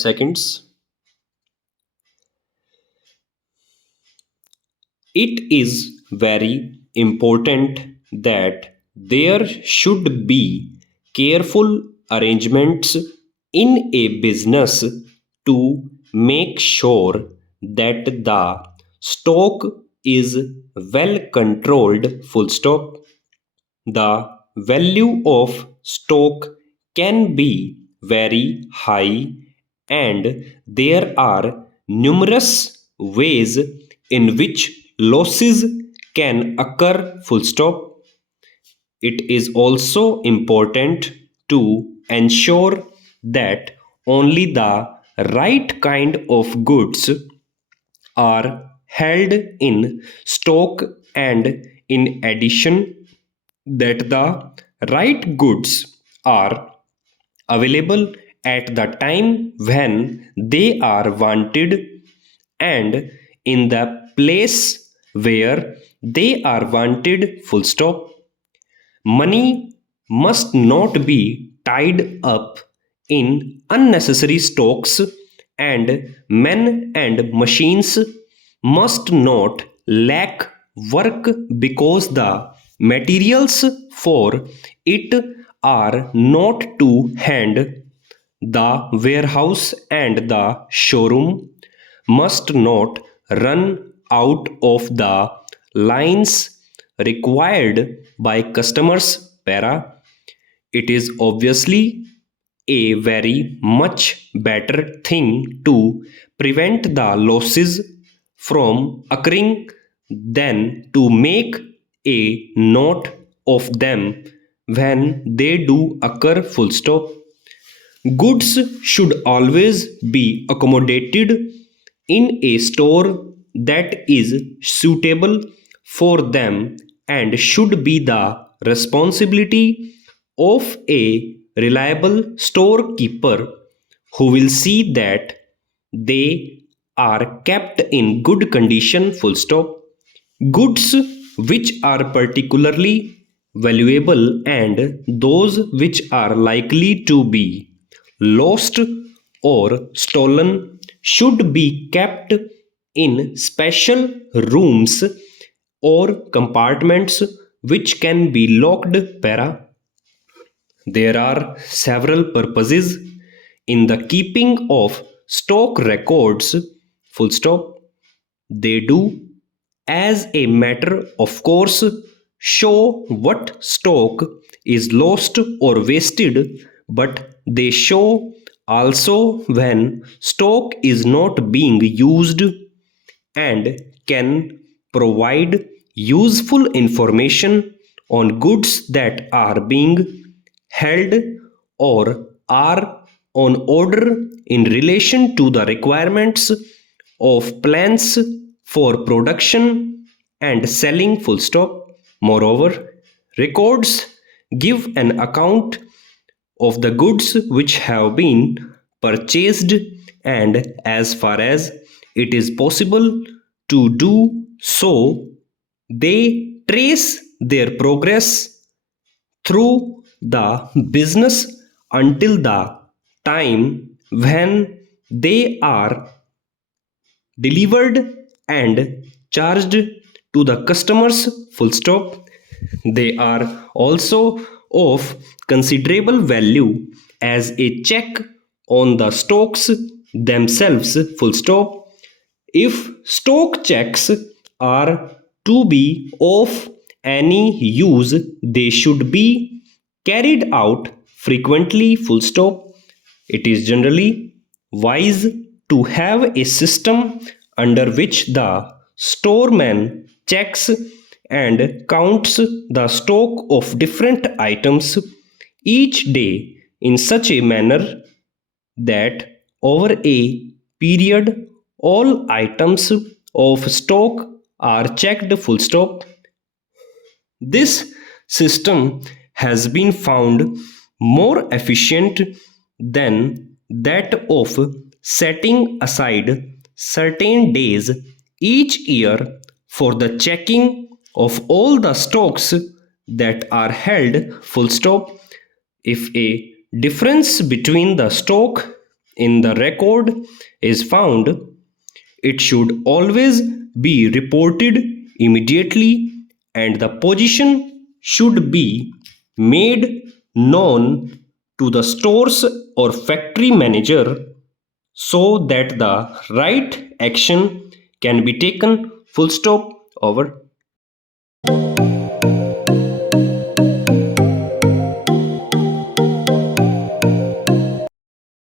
seconds. It is very important that there should be careful arrangements in a business to make sure that the stock is well controlled. Full stop. The value of stock can be very high, and there are numerous ways in which losses can occur. Full stop. It is also important to ensure that only the right kind of goods are held in stock, and in addition that the right goods are available at the time when they are wanted and in the place where they are wanted. Full stop. Money must not be tied up in unnecessary stocks, and men and machines must not lack work because the materials for it are not to hand. The warehouse and the showroom must not run out of the lines required by customers. Para. It is obviously a very much better thing to prevent the losses from occurring than to make a note of them when they do occur. Full stop. Goods should always be accommodated in a store that is suitable for them and should be the responsibility of a reliable storekeeper who will see that they are kept in good condition. Full stop. Goods which are particularly valuable and those which are likely to be lost or stolen should be kept in special rooms or compartments which can be locked. Para. There are several purposes in the keeping of stock records. Full stop. They do, as a matter of course, show what stock is lost or wasted, but they show also when stock is not being used and can provide useful information on goods that are being held or are on order in relation to the requirements of plans for production and selling. Full stop. Moreover, records give an account of the goods which have been purchased, and as far as it is possible to do so, they trace their progress through the business until the time when they are delivered and charged to the customers. Full stop. They are also of considerable value as a check on the stocks themselves. Full stop. If stock checks are to be of any use, they should be carried out frequently. Full stop. It is generally wise to have a system under which the storeman checks and counts the stock of different items each day in such a manner that over a period all items of stock are checked. Full stop. This system has been found more efficient than that of setting aside certain days each year for the checking of all the stocks that are held. Full stop. If a difference between the stock in the record is found, it should always be reported immediately and the position should be made known to the stores or factory manager so that the right action can be taken. Full stop. Over.